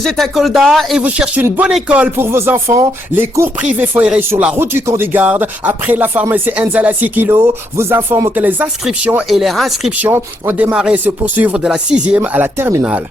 Vous êtes à Kolda et vous cherchez une bonne école pour vos enfants? Les cours privés Foiré sur la route du Camp des Gardes, après la pharmacie Enzala 6 kg, vous informe que les inscriptions et les réinscriptions ont démarré et se poursuivre de la 6e à la terminale.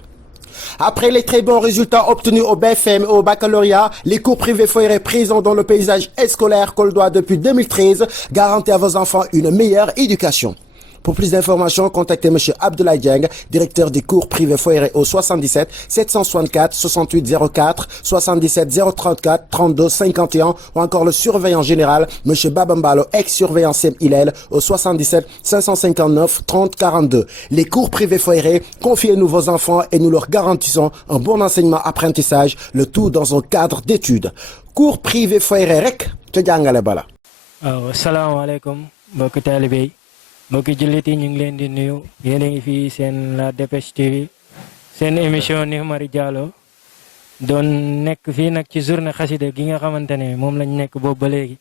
Après les très bons résultats obtenus au BFM et au baccalauréat, les cours privés Foiré présents dans le paysage scolaire coldois depuis 2013 garantissent à vos enfants une meilleure éducation. Pour plus d'informations, contactez M. Abdoulaye Dieng, directeur des cours privés Foiré au 77 764 68 04, 77 034 32 51 ou encore le surveillant général M. Babambalo, ex-surveillant Sem Hillel au 77 559 30 42. Les cours privés Foiré, confiez-nous vos enfants et nous leur garantissons un bon enseignement-apprentissage, le tout dans un cadre d'études. Cours privés Foiré rek ca jàngale bala. Asalaamaaleykum mbokki taalibe yi mbokki jullit yi ñu ngi leen di nuyu yéen a ngi fii seen La Dépêche TV seen émission ni Mari Diallo doon nekk fii nag ci journée xasida gi nga xamante ne moom lañ nekk boobu ba léegi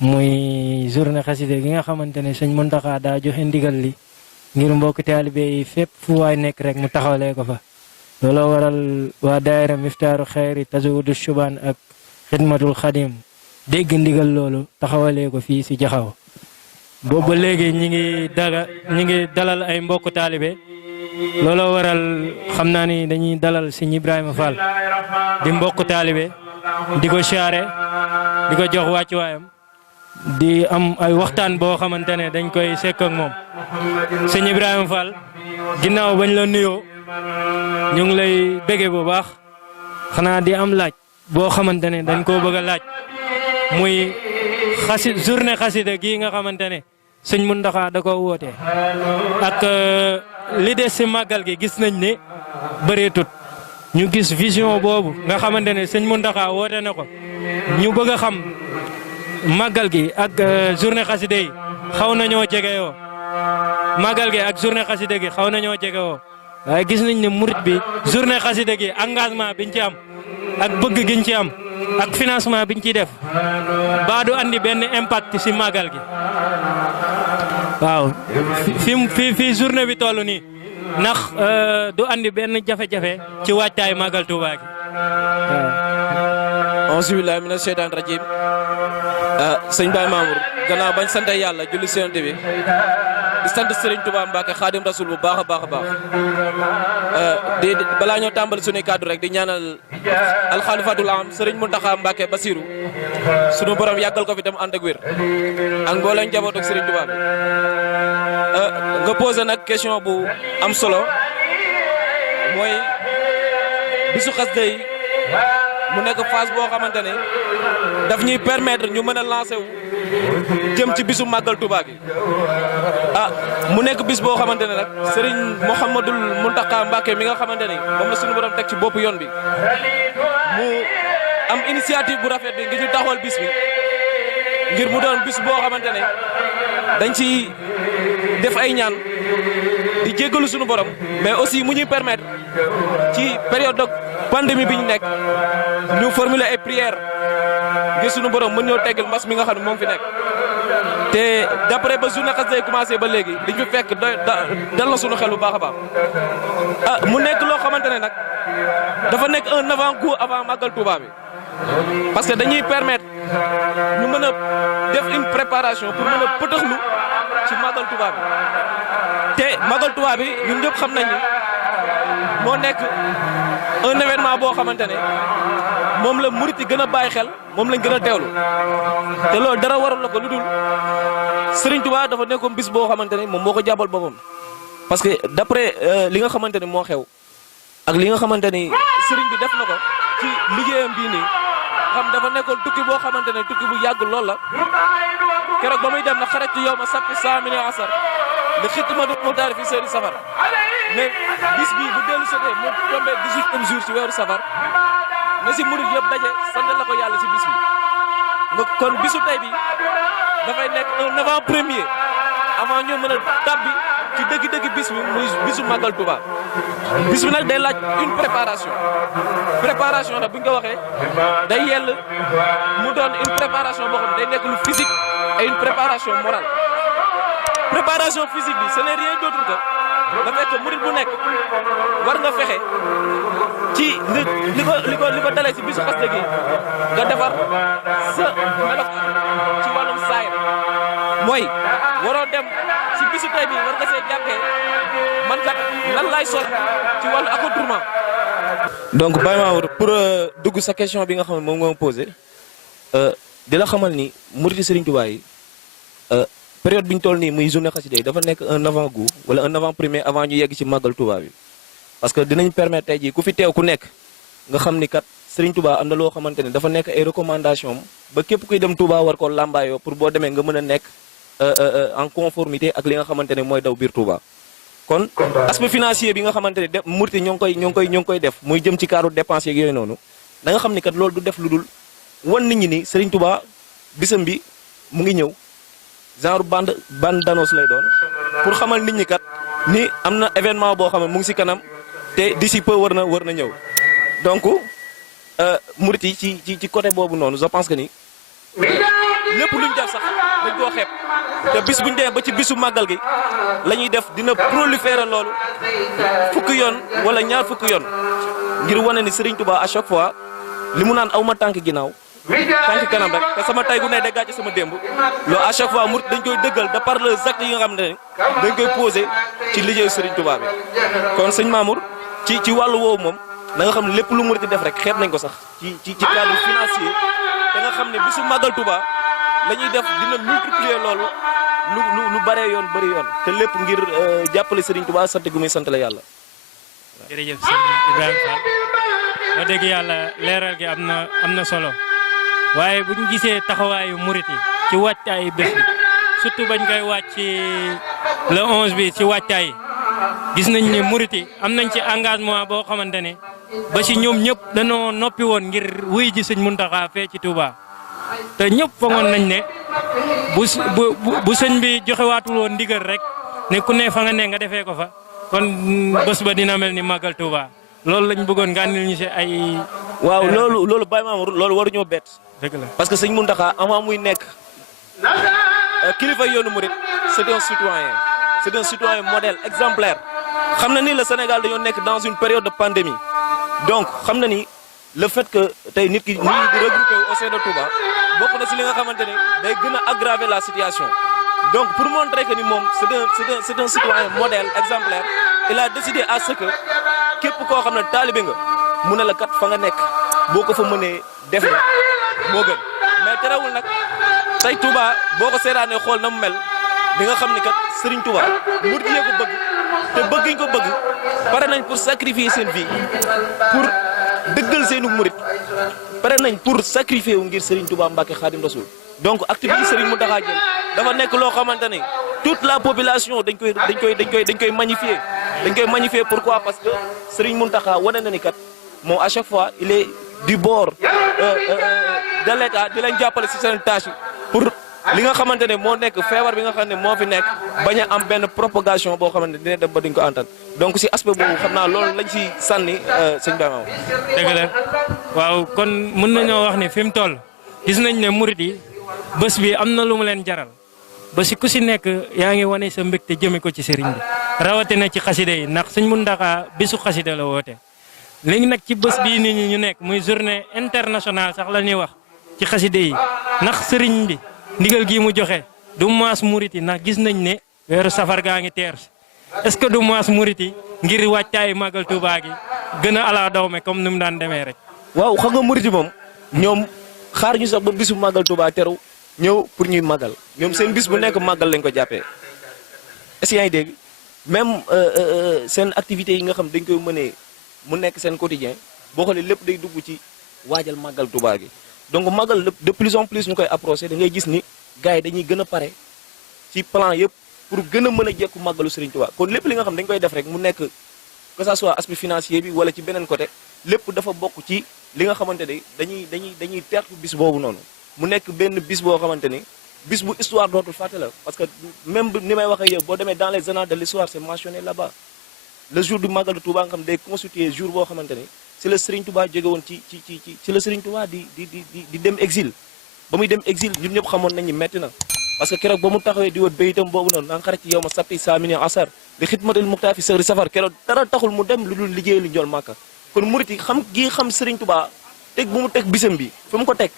muy journée xasida gi nga xamante ne sëñ Muntaxa daa joxe ndigal li ngir mbokki taalibe yi fépp fu waay nekk rek mu taxawalee ko fa looloo waral waa daayira Miftaaru Xayri Tazawudu Shubaan ak Xidmatul Xadim dégg ndigal loolu taxawalee ko fii si Jaxaw boobu léegi ñi ngi dalal ay mbokku taalibe looloo waral xam naa ni dañuy dalal Sëñ Ibrahima Fall di mbokku taalibe di ko siyaare di ko jox wàccuwaayam di am ay waxtaan boo xamante ne dañ koy sekk ak moom Sëñ Ibrahima Fall ginnaaw bañ la nuyoo ñu ngi lay bége bu baax xanaa di am laaj boo xamante ne dañ koo bëgg a laaj muy journée xasida gii nga xamante ne sëñ Muntaxa da ko woote ak li des si màggal gi gis nañ ne bëreetut ñu gis vision boobu nga xamante ne sëñ Muntaxa woote na ko ñu bëgg a xam màggal gi ak journée xasida yi xaw nañoo jegeyoo màggal gi ak journée xasida gi xaw nañoo jegeyoo waaye gis nañ ne murit bi journée xasida gi engagement biñ ci am ak bëgg giñ ci am ak financement biñ ciy def baa du andi benn impact ci màggal gi waaw fi journée bi toll nii ndax du andi benn jafe-jafe ci waajtaay màggal Tuubaa gi waaw. auzu billaahi mina sheytaani rajiim sëñ Baye Mamour gannaaw bañ sant yàlla julli Yonent bi di sant Serigne Touba Mbacke Xaadim Rasul bu baax a baax a baax di balaa ñoo tàmbali suñuy kàddu rek di ñaanal alxalifatul am Serigne Mountakha Mbacke Bassirou sunu borom yàggal ko fi tam ànd ak wér ak mbooleem njaboot ak Serigne Touba bi nga posé nag question bu am solo mooy bisu xasida yi mu nekk phase boo xamante ne daf ñuy permettre ñu mën a lancer wu jëm ci bisu màggal Touba gi mu nekk bis boo xamante ne nag Serigne Mouhamadul Mountakha Mbacké mi nga xamante ne moom la suñu borom teg ci bopp yoon bi mu am initiative bu rafet bi ngir ñu taxawal bis bi ngir mu doon bis boo xamante ne dañ ci def ay ñaan di jéggalu suñu borom mais aussi mu ñuy permettre ci période de pandémie bi ñu nekk ñu formuler ay prières ngir suñu borom mën ñoo teggal mbas mi nga xam ne moom fi nekk te d'après ba journée xasida yi commencé ba léegi liñ fi fekk dal na suñu xel bu baax a baax mu nekk loo xamante ne nag dafa nekk un avant-goût avant màggal Touba bi parce que dañuy permettre ñu mën a def une préparation pour mën a pëtëxlu ci màggal Touba bi te màggal Touba bi ñun ñëpp xam nañ ni moo nekk un événement boo xamante ne moom la murit yi gën a bàyyi xel moom lañ gën a teewlu te loolu dara waral la ko lu dul Serigne Touba dafa nekkoon bis boo xamante ne moom moo ko jàppal boppam parce que d'après li nga xamante ni moo xew ak li nga xamante ni Serigne bi def na ko ci liggéeyam bii nii xam dafa nekkoon tukki boo xamante ne tukki bu yàgg lool la keroog ba muy dem na xarat ci yow ma sappi 100 millions asar le xitma du muxtaar fi seeri safar mais bis bii bu dellu sotee mu tombé 18e jour ci weeru safar na si murid yëpp daje sant la ko yàlla si bis bi nga kon bisu tey bi dafay nekk un avant premier avant ñoo mën a tàbbi ci dëgg-dëgg bis bi muy bisu màggal Touba bis bi nag day laaj une préparation nag bu ñu ko waxee day yell mu doon une préparation boo xam ne day nekk lu physique et une préparation morale préparation physique bi ce n'est rien d'autre que da fekk murit bu nekk war nga fexe ci li ko dalee si bisu xasida gi nga defar sa melokaan ci wàllum saayir mooy waroo dem si bisu tey bi war nga see jàppee man kat lan laay sol ci wàllu accoutrement. donc Baye Mamour pour dugg sa question bi nga xam ne moom nga ma posé di la xamal ni muriti Serigne Touba yi période bi ñu toll nii muy journée xasida yi dafa nekk un avant-goût wala un avant-première avant ñu yegg ci màggal Touba bi. parce que dinañ permettre tey jii ku fi teew ku nekk nga xam ni kat Serigne Touba am na loo xamante ne dafa nekk ay recommandation ba képp kuy dem Touba war koo làmbaayoo pour boo demee nga mën a nekk en conformité ak li nga xamante ne mooy daw biir Touba. kon aspect financier bi nga xamante ne murti ñoo ngi koy def muy jëm ci cadre dépense yeeg yooyu noonu da nga xam ni kat loolu du def lu dul wan nit ñi ni Serigne Touba bisam bi mu ngi ñëw genre bande d'annonce lay doon pour xamal nit ñi kat ni am na événement boo xam ne mu ngi si kanam te d'ici peu war na ñëw donc murit yi ci côté boobu noonu je pense que ni lépp luñ def sax dañ koo xeeb te bis buñ demee ba ci bisu màggal gi la ñuy def dina proliférer loolu fukki yoon wala ñaar fukki yoon ngir wane ni Serigne Touba à chaque fois li mu naan aw ma tànk ginnaaw tànk kanam rek te sama tay gu ne day gàcce sama démb loolu à chaque fois murit dañ koy dëggal de par les actes yi nga xam ne dañ koy posé ci liggéeyu Serigne Touba bi. kon sëñ Mamour ci wàllu woowu moom da nga xam ne lépp lu murit di def rek xeeb nañ ko sax ci cadre financier te nga xam ne bisu màggal Touba la ñuy def dina multiplier loolu lu baree yoon bëri yoon te lépp ngir jàppale Serigne Touba sant gu muy sant la yàlla. jërëjëf sëñ Ibrahima Fall wax dëgg yàlla leeral gi am na solo waaye bu ñu gisee taxawaayu murit yi ci wàccaayu bés bi surtout bañ koy wàcc ci le 11 bi ci wàccaay gis nañ ne murit yi am nañ ci engagement boo xamante ne ba ci ñoom ñëpp dañoo noppi woon ngir wuy ji sëñ Muntaxa fee ci Touba te ñëpp fongoon nañ ne bu sëñ bi joxewaatul woon ndigal rek ne ku ne fa nga ne nga defee ko fa kon bés ba dina mel ni màggal Touba loolu lañ bëggoon nga andil ñu si ay. waaw loolu Baye Mamour loolu waruñoo bett. dëgg la parce que sëñ Muntaxa avant muy nekk kilifa yoonu murit c'est un citoyen modèle exemplaire xam na ni le Sénégal dañoo nekk dans une période de pandémie donc xam na ni le fait que tey nit ki di regroupé au sein de Touba bokk na si li nga xamante ne day gën a aggraver la situation donc pour montrer que ni moom c'est un citoyen modèle exemplaire il a décidé à ce que képp koo xam ne taalibe nga mu ne la kat fa nga nekk boo ko fa mënee def na moo gën mais terewul nag tey Touba boo ko seetaanee xool na mu mel di nga xam ni kat Serigne Touba murit yee ko bëgg te bëggiñ ko bëgg pare nañ pour sacrifier seen vie pour dëggal seenu murit pare nañ pour sacrifier wu ngir Serigne Touba Mbacké Khadim Rasoul donc acte bi Serigne Mountakha jël dafa nekk loo xamante ne toute la population dañ koy magnifier pourquoi parce que Serigne Mountakha wane na ni kat moom à chaque fois il est du bord de l'État di leen jàppale si seen tâche pour li nga xamante ne moo nekk feebar bi nga xam ne moo fi nekk bañ a am benn propagation boo xamante ne dina dem ba duñ ko antan donc si aspect boobu xam naa loolu lañ si sànni sëñ Bama. dëgg la waaw kon mën nañoo wax ne fi mu toll gis nañ ne murit yi bés bi am na lu mu leen jaral ba si ku si nekk yaa ngi wane sa mbégte jëme ko ci sëriñ bi rawatina ci xasida yi ndax sëñ Muntaxa bisu xasida la woote. léegi nag ci bés bii nit ñi ñu nekk muy journée internationale sax la ñuy wax ci xasida yi ndax sëriñ bi ndigal gii mu joxe du maas murit yi ndax gis nañ ne weeru safar gaa ngi teer si est-ce que du maas murit yi ngir wàccaayu màggal Tuubaa gi gën a ala dawme comme ni mu daan demee rek. waaw xam nga murit yi moom ñoom xaar ñu sax ba bisu màggal Tuubaa teru ñëw pour ñuy màggal ñoom seen bis bu nekk màggal lañ ko jàppee est-ce que yaa ngi dégg même seen activités yi nga xam dañ koy mënee mu nekk seen quotidien boo xoolee lépp day dugg ci waajal màggal Tuubaa gi donc màggal de plus en plus ñu koy approché da ngay gis ni gars yi dañuy gën a pare ci plan yëpp pour gën a mën a jekku màggalu Serigne Touba kon lépp li nga xam dañ koy def rek mu nekk que ça soit aspect financier bi wala ci beneen côté lépp dafa bokk ci li nga xamante ne dañuy tertu bis boobu noonu mu nekk benn bis boo xamante ni bis bu histoire dootul fàtte la parce que même ni may waxee yow boo demee dans les annales de l'histoire c'est mentionné là-bas le jour du màggal de Touba nga xam day constitué jour boo xamante ni si la Serigne Touba jóge woon ci la Serigne Touba di dem exil ba muy dem exil ñun ñëpp xamoon nañ ni metti na parce que keroog ba mu taxawee di wët bayitam boobu noonu nanga xarit ci yow ma sabti saamini asar di xidmatil muxtaar fi sëri safar keroog dara taxul mu dem lu dul liggéey lu njool màkka kon murit yi xam gi xam Serigne Touba teg bu mu teg bisam bi fi mu ko teg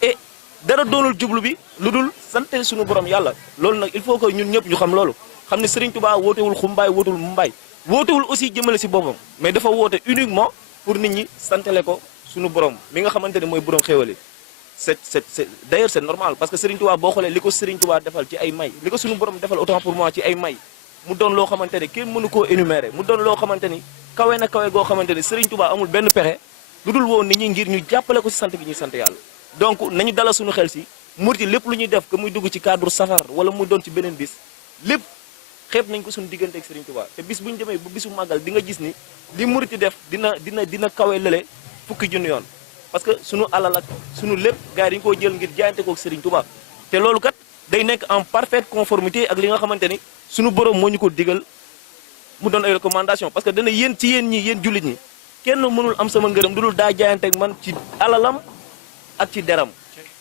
et dara doonul jublu bi lu dul sante suñu borom yàlla loolu nag il faut que ñun ñëpp ñu xam loolu xam ne Serigne Touba wootewul xumbaay wootewul mumbaay wootewul aussi jëmale si boppam mais dafa woote uniquement pour nit ñi santale ko suñu borom mi nga xamante ne mooy borom xéwali c'est d'ailleurs c'est normal parce que Serigne Touba boo xoolee li ko Serigne Touba defal ci ay may li ko suñu borom defal autant pour moi ci ay may mu doon loo xamante ne kenn mënu koo énumérer mu doon loo xamante ni kawe na kawe goo xamante ni Serigne Touba amul benn pexe lu dul woon nit ñi ngir ñu jàppale ko si sant gi ñuy sant yàlla donc nañu dalal suñu xel si murit lépp lu ñuy def que muy dugg ci cadre safar wala muy doon ci beneen bis lépp xeeb nañ ko suñu diggante ak Serigne Touba te bis bu ñu demee ba bisu màggal di nga gis ni li murit def dina kawe lële fukki junni yoon parce que suñu alal ak suñu lépp gars yi dañu koo jël ngir jaayante ko ak Serigne Touba te loolu kat day nekk en parfaite conformité ak li nga xamante ni suñu borom moo ñu ko digal mu doon ay recommandation parce que dana yéen ci yéen ñi yéen jullit ñi kenn mënul am sama ngërëm dudul daa jaayante ak man ci alalam ak ci deram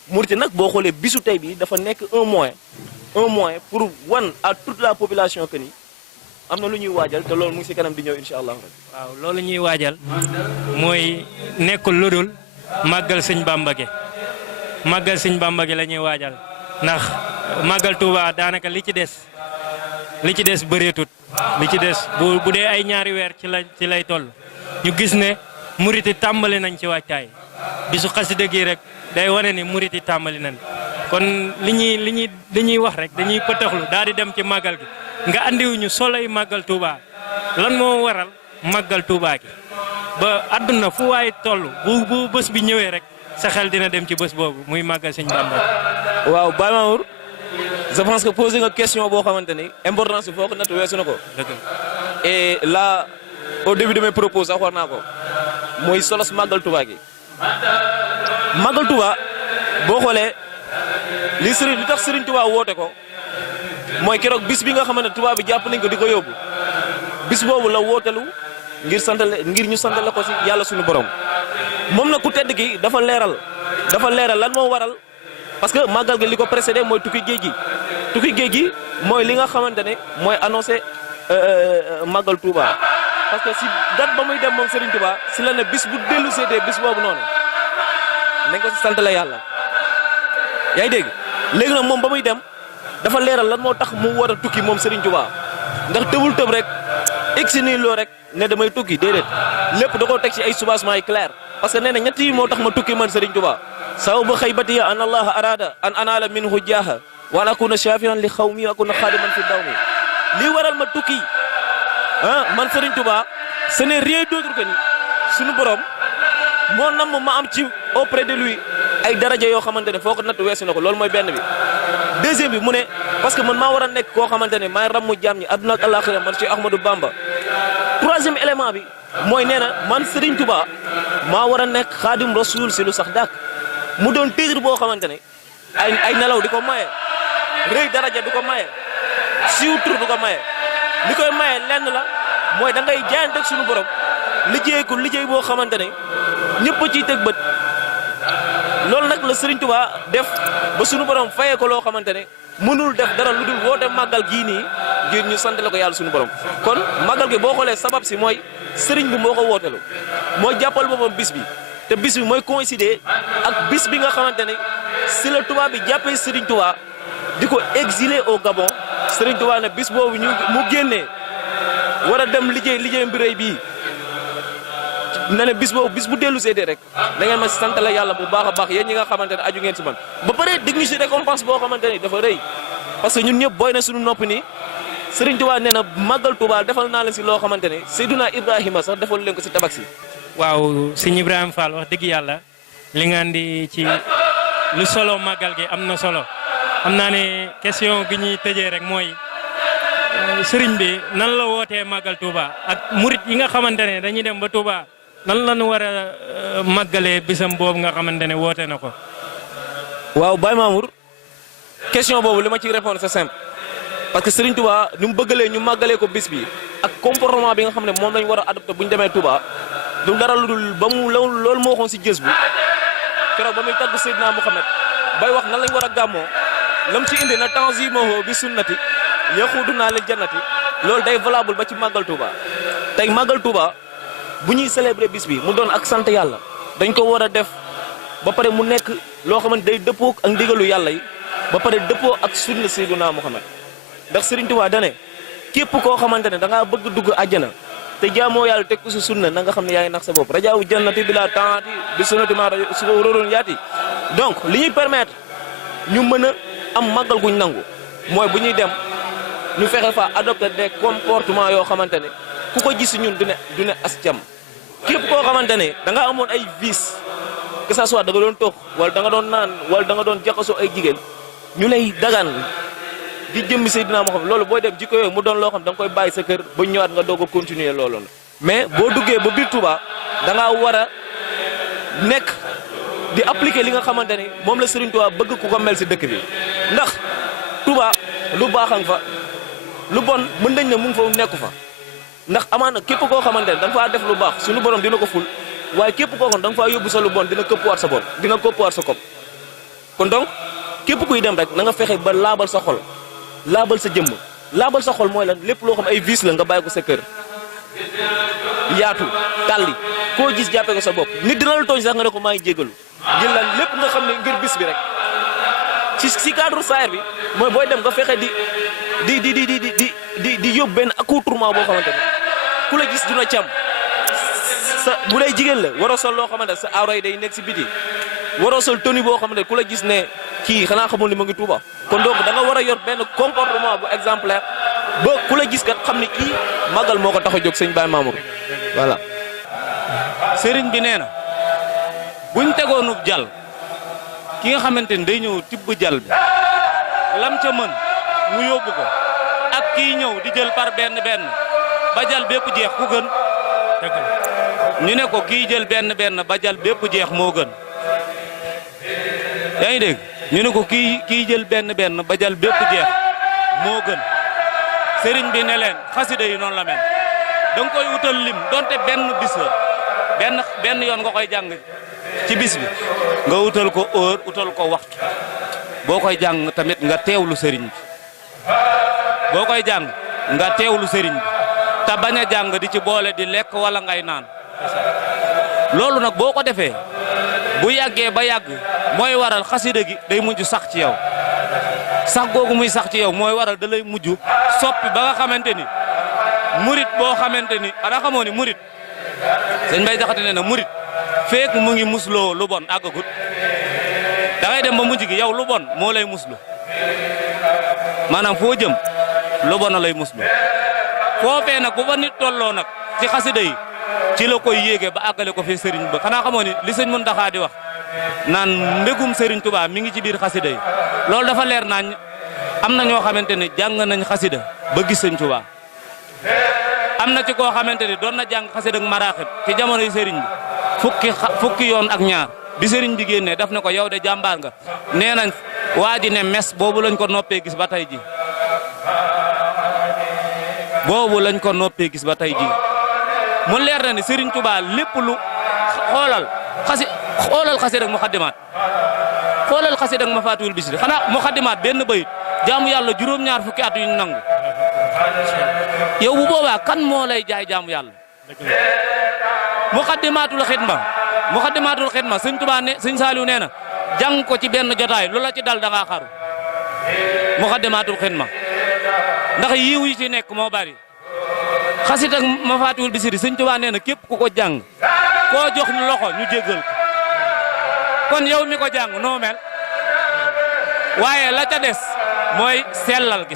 murit nag boo xoolee bisu tey bi dafa nekk un moyen pour wan à toute la population que ni am na lu ñuy waajal te loolu mu ngi si kanam di ñëw incha allah. waaw loolu ñuy waajal mooy nekkul lu dul màggal sëñ Bamba gi màggal sëñ Bamba gi la ñuy waajal ndax màggal Touba daanaka li ci des bëreetut li ci des bu dee ay ñaari weer ci lay toll ñu gis ne murit yi tàmbali nañ ci waajtaay bisu xasida gi rek day wane ni murit yi tàmbali nañ kon dañuy wax rek dañuy pëtaxlu daal di dem ci màggal gi nga andiwuñu soloy màggal Touba lan moo waral màggal Touba gi ba àdduna fu waay toll bu bés bi ñëwee rek sa xel dina dem ci bés boobu muy màggal sëñ Bamba. waaw Baye Mamour je pense que posé nga question boo xamante ni importance bi foo ko natt weesu na ko. et là au début de mes propos sax war naa ko mooy solos màggal Touba gi màggal Touba boo xoolee li tax Serigne Touba woote ko mooy keroog bis bi nga xamante ne Touba bi jàpp nañ ko di ko yóbbu bis boobu la wootelu ngir ñu santale ko si yàlla suñu borom moom na ku tedd gi dafa leeral lan moo waral parce que màggal gi li ko précédé mooy tukki géej gi mooy li nga xamante ne mooy annoncé màggal Touba parce que si date ba muy dem moom Serigne Touba si la ne bis bu dellu seetee bis boobu noonu nañ ko si santale yàlla yaa ngi dégg léegi nag moom ba muy dem dafa leeral lan moo tax mu war a tukki moom Serigne Touba ndax tëbul tëb rek egsi nii loo rek ne damay tukki déedéet lépp da koo teg ci ay soubassement yi clair parce que nee na ñett yi moo tax ma tukki man Serigne Touba saw ba xaybatiya an allaha arada an anaala minhu jaaha wa an akuna shafiran li xawmi wa akuna xaadiman fi dawmi lii waral ma tukki man Serigne Touba ce n'est rien d'autre que ni suñu borom moo nam ma am ci auprès de lui ay daraja yoo xamante ne foo ko natt weesu na ko loolu mooy benn bi deuxième bi mu ne parce que man maa war a nekk koo xamante ne maay rammu jaam ñi àdduna ak àllaaxira man ci Ahmadou Bamba troisième élément bi mooy nee na man Serigne Touba maa war a nekk xaadim rasul si lu sax dàkk mu doon titre boo xamante ne ay nelaw di ko maye rëy daraja du ko maye siiw tur du ko maye li koy maye lenn la mooy da ngay jaayante ak suñu borom liggéey boo xamante ne ñëpp a ciy teg bët loolu nag la Serigne Touba def ba suñu borom fayee ko loo xamante ne mënul def dara lu dul woote màggal gii nii ngir ñu sant la ko yàlla suñu borom kon màggal gi boo xoolee sabab si mooy Serigne bi moo ko wootelu moo jàppal boppam bis bi te bis bi mooy coïncider ak bis bi nga xamante ne si la Touba bi jàppee Serigne Touba di ko exiler au Gabon Serigne Touba ne bis boobu mu génnee war a dem liggéey mbirëy bii na ne bis bu dellu seetee rek da ngeen ma sant la yàlla bu baax a baax yéen ñi nga xamante ne aju ngeen si man ba pare dig ñu si récompense boo xamante ne dafa rëy parce que ñun ñëpp booy na suñu nopp ni Serigne Touba nee na màggal Touba defal naa leen si loo xamante ne Seydina Ibrahima sax defal leen ko si tabax si. waaw sëñ Ibrahima Fall wax dëgg yàlla li nga andi ci lu solo màggal gi am na solo xam naa ne question bi ñuy tëjee rek mooy Serigne bi nan la wootee màggal Touba ak murit yi nga xamante ne dañuy dem ba Touba. nan la ñu war a màggalee bisam boobu nga xamante ne woote na ko. waaw Baye Mamour question boobu li ma ciy répondre c'est simple parce que Serigne Touba ni mu bëggalee ñu màggalee ko bis bi ak comportement bi nga xam ne moom lañ war a adopté bu ñu demee Touba du dara lu dul ba mu loolu moo waxoon si jës bu keroog ba muy tagg Seydina Mouhamed bay wax nan lañ war a gàmmoo lam ci indi na tanzimahu bi sunnati yaxuduna lil jannati loolu day valable ba ci màggal Touba tey màggal Touba bu ñuy célébrer bis bi mu doon ak sant yàlla dañ ko war a def ba pare mu nekk loo xamante day dëppoo ak ndigalu yàlla yi ba pare dëppoo ak sunna Seydina Muhammad ndax Serigne Touba dane képp koo xamante ne da ngaa bëgg dugg àjjana te jaamoo yàlla teg ko si sunna na nga xam ne yaa ngi nax sa bopp rajaawu jannati bila taati bi sunnati ma su ko róoroon yaati donc li ñuy permettre ñu mën a am màggal guñ nangu mooy bu ñuy dem ñu fexe fa adopter des comportements yoo xamante ne ku ko gis ñun du ne as jàmm képp koo xamante ne da nga amoon ay vices que ça soit da nga doon tox wala da nga doon naan wala da nga doon jaxasoo ay jigéen ñu lay dagaan di jëmmi Seydina Muhammad loolu booy dem jikko yooyu mu doon loo xam da nga koy bàyyi sa kër ba ñëwaat nga doog a continuer loolu la mais boo duggee ba biir Touba da ngaa war a nekk di appliquer li nga xamante ni moom la Serigne Touba bëgg ku ko mel si dëkk bi ndax Touba lu baaxang fa lu bon mën nañ ne mu ngi fa nekku fa ndax amaana képp koo xamante ne da nga faa def lu baax suñu borom dina ko ful waaye képp koo xam da nga faa yóbbu sa lu bon dina këppuwaat sa bon dina këppuwaat sa kopp kon donc képp kuy dem rek na nga fexe ba laabal sa xol laabal sa jëmm laabal sa xol mooy lan lépp loo xam ay vice la nga bàyyi ko sa kër yaatu tàlli koo gis jàppee ko sa bopp nit dina la tooñ sax nga ne ko maa ngi jégalu ngir lan lépp nga xam ne ngir bis bi rek si cadre saer bi mooy booy dem nga fexe di yóbbu benn accoutrement boo xamante ne ku la gis dina càmm sa bu dee jigéen la waroo sol loo xamante sa awra yi day nekk si biti waroo sol tenue boo xamante ne ku la gis ne kii xanaa xamul ni ma ngi Tuuba kon donc da nga war a yor benn comportement bu exemplaire ba ku la gis kat xam ni kii màggal moo ko tax a jóg sëñ Baye Mamour voilà. sëriñ bi nee na buñ tegoonub jal ki nga xamante ni day ñëw tibb jal bi lam ca mën mu yóbbu ko ak kii ñëw di jël par benn ba jal bépp jeex ku gën ñu ne ko kii jël benn ba jal bépp jeex moo gën yaa ngi dégg ñu ne ko kii jël benn ba jal bépp jeex moo gën sëriñ bi ne leen xasida yi noonu la mel da nga koy utal lim donte benn bis la benn yoon nga koy jàng ci bis bi nga utal ko heure utal ko waxtu boo koy jàng tamit nga teewlu sëriñ bi boo koy jàng nga teewlu sëriñ bi te bañ a jàng di ci boole di lekk wala ngay naan loolu nag boo ko defee bu yàggee ba yàgg mooy waral xasida gi day mujj sax ci yow sax googu muy sax ci yow mooy waral da lay mujj soppi ba nga xamante ni murit boo xamante ni ana xamoo ni murit sëñ Bay Jaxate nee na murit feek mu ngi musloo lu bon àggagut da ngay dem ba mujj gi yow lu bon moo lay muslu maanaam foo jëm lu bon a lay muslu foofee nag bu fa nit tolloo nag ci xasida yi ci la koy yéege ba àggale ko fi sëriñ ba xanaa xamoo ni li sëñ Muntaxa di wax naan mbégum sëriñ Tuubaa mi ngi ci biir xasida yi loolu dafa leer naañ am na ñoo xamante ni jàng nañ xasida ba gis sëñ Tuubaa am na ci koo xamante ni doon na jàng xasida ak maraaxib ci jamono yi sëriñ bi fukki yoon ak ñaar bi sëriñ bi génnee daf ne ko yow de jàmbaar nga nee nañ waa ji ne mes boobu lañ ko noppee gis ba tey ji boobu lañ ko noppee gis ba tey ji mu leer na ni Serigne Touba lépp lu xoolal xasida ak muxaddimaat xoolal xasida ak mafaatihul bichri xanaa muxaddimaat benn bayit jaamu yàlla juróom-ñaar fukki at yuñ nangu yow bu boobaa kan moo lay jaay jaamu yàlla muxaddimaatul xidma sëñ Touba ne sëñ Saliou nee na jàng ko ci benn jotaay lu la ci dal da ngaa xaru muxaddimaatul xidma ndax yiw yi ci nekk moo bari xasida ak mafaatihul bichri sëñ Touba nee na képp ku ko jàng koo jox ñu loxo ñu jéggal ko kon yow mi ko jàng noo mel waaye la ca des mooy sellal gi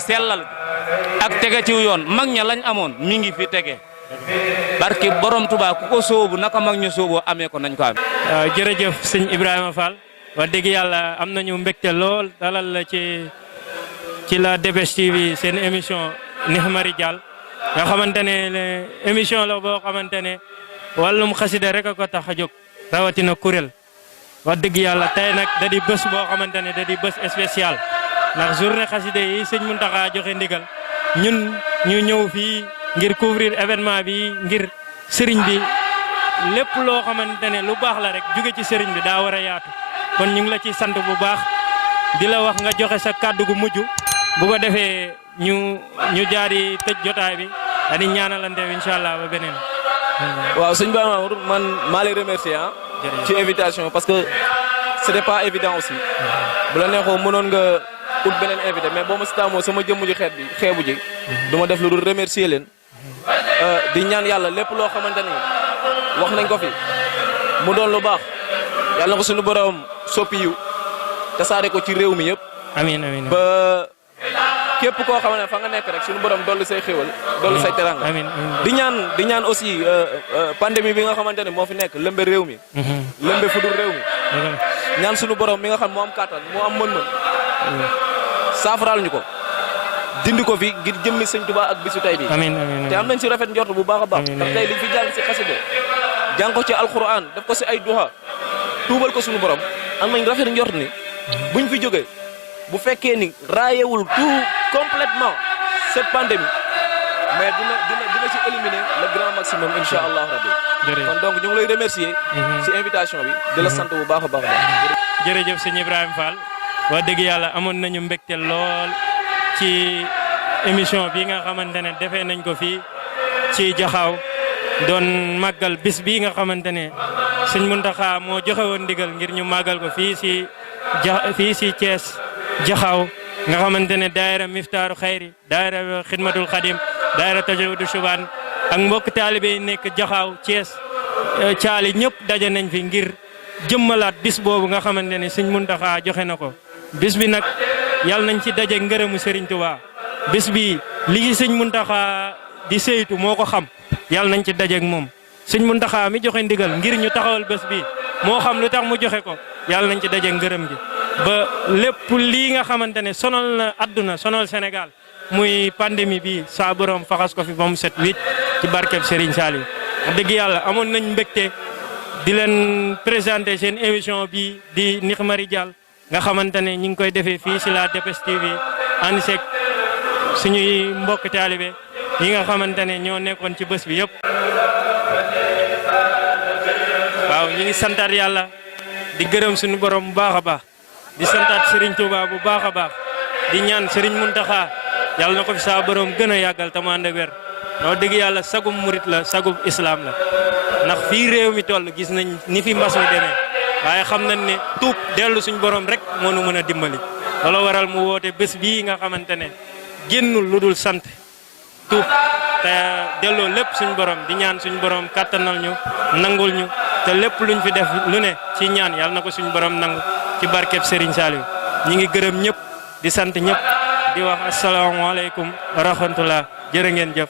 ak tege ci yoon mag ña lañ amoon mi ngi fi tege barki borom Touba ku ko sóobu naka mag ñu sóoboo amee ko nañ ko am. jërëjëf sëñ Ibrahima Fall wax dëgg yàlla am nañu mbégte lool dalal la ci la Dépêche TV seen émission Nihma Rijal nga xamante ne émission la boo xamante ne wàllum xasida rek a ko tax a jóg rawatina kuréel wax dëgg yàlla tey nag da di bés boo xamante ne da di bés spécial ndax journée xasida yi sëñ Muntaxa joxe ndigal ñun ñu ñëw fii ngir couvrir événement bi ngir sëriñ bi lépp loo xamante ne lu baax la rek jóge ci sëriñ bi daa war a yaatu kon ñu ngi la ci sant bu baax di la wax nga joxe sa kàddu gu mujj bu ko defee ñu jaari tëj jotaay bi dañuy ñaanalante incha allah ba beneen. waaw sëñ Baye Mamour man maa lay remercier ci invitation parce que c'était pas évident aussi. bu la neexoo mënoon nga ut beneen invité mais boo ma si taamoo sama jëmm ji xeebu ji. du ma def lu dul remercier leen. di ñaan yàlla lépp loo xamante ni wax nañ ko fi mu doon lu baax yàlla na ko suñu borom soppi yiw tasaare ko ci réew mi yëpp. amiin amiin ba képp koo xam ne fa nga nekk rek suñu borom dolli say xéwal. dolli say teranga. amiin di ñaan aussi pandémie bi nga xamante ne moo fi nekk lëmbe réew mi. lëmbe fu dul réew mi. ñaan suñu borom mi nga xam moo am kàttan moo am mën-mën. saafaraal ñu ko. dindi ko fi ngir jëmmi sëñ Tuubaa ak bisu tey bi. amiin te am nañ si rafet njort bu baax a baax. ndax tey liñ fi jàng si xasida jàng ko ci alquran def ko si ay duha tuubal ko suñu borom am nañ rafet njort ni buñ fi jógee bu fekkee ni raayewul tout complètement cette pandémie mais dina ci éliminer le grand maximum incha allah rabbi. kon donc ñu ngi lay remercier. si invitation bi di la sant bu baax a baax a baax. jërëjëf sëñ Ibrahima Fall wax dëgg yàlla amoon nañu mbégte lool ci émission bi nga xamante ne defee nañ ko fii ci Jaxaaw doon màggal bis bii nga xamante ne sëñ Muntaxa moo joxe woon ndigal ngir ñu màggal ko fii si Thiès Jaxaaw nga xamante ne daayira Miftaaru Xayri daayira Xidmatul Xadim daayira Tajawudu Shubaan ak mbokk taalibe yi nekk Jaxaaw Thiès caali ñëpp daje nañ fi ngir jëmmalaat bis boobu nga xamante ne sëñ Muntaxa joxe na ko bis bi nag yàlla nañ ci daje ngërëmu Serigne Touba bis bi lii sëñ Muntaxa di saytu moo ko xam yàlla nañ ci dajeeg moom sëñ Muntaxa mi joxe ndigal ngir ñu taxawal bés bi moo xam lu tax mu joxe ko yàlla nañ ci dajeeg ngërëm gi ba lépp lii nga xamante ne sonal na àdduna sonal Sénégal muy pandémie bi saa borom faxas ko fi ba mu set wicc ci barkeb Serigne Saliou dëgg yàlla amoon nañ mbégte di leen présenter seen émission bi di Nix Mari Dial nga xamante ne ñu ngi koy defee fii si la Dépêche TV ànd seeg suñuy mbokk taalibe yi nga xamante ne ñoo nekkoon ci bés bi yëpp. waaw ñu ngi santaat yàlla di gërëm suñu borom bu baax a baax di santaat Serigne Touba bu baax a baax di ñaan Serigne Mountakha yàlla na ko fi saa borom gën a yàggal te mu ànd ak wér noo dëgg yàlla sagum murit la sagum islam la ndax fii réew mi toll gis nañ ni fi mbas mi demee. waaye xam nañ ne tuub dellu suñ borom rek moo nu mën a dimbali loolu waral mu woote bés bii nga xamante ne génnul lu dul sant tuub te delloo lépp suñ borom di ñaan suñ borom kàttanal ñu nangul ñu te lépp luñ fi def lu ne ci ñaan yàlla na ko suñ borom nangu ci barkeb Serigne Saliou ñi ngi gërëm ñëpp di sant ñëpp di wax asalaamaaleykum wa rahmatullah jërë ngeen jëf.